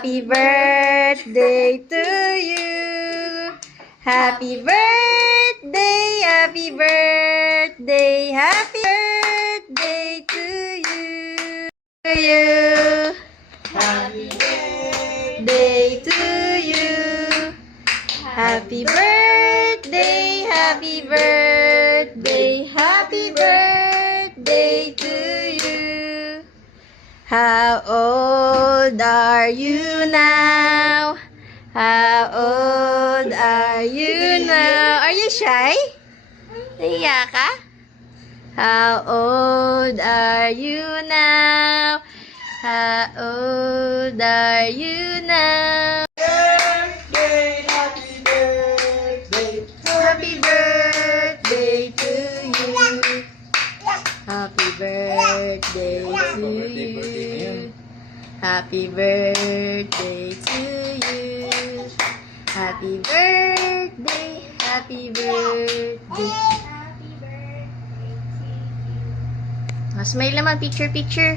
Happy birthday to you. Happy birthday, happy birthday, happy birthday to you. To you. Happy birthday to you. Happy birthday, happy birthday, happy birthday to you. How old are you now? How old are you now? Are you shy? Naiya ka? How old are you now? How old are you now? Birthday, happy birthday, Happy birthday to you. Happy birthday to you. Happy birthday to you. Happy birthday, happy birthday. Smile naman, picture.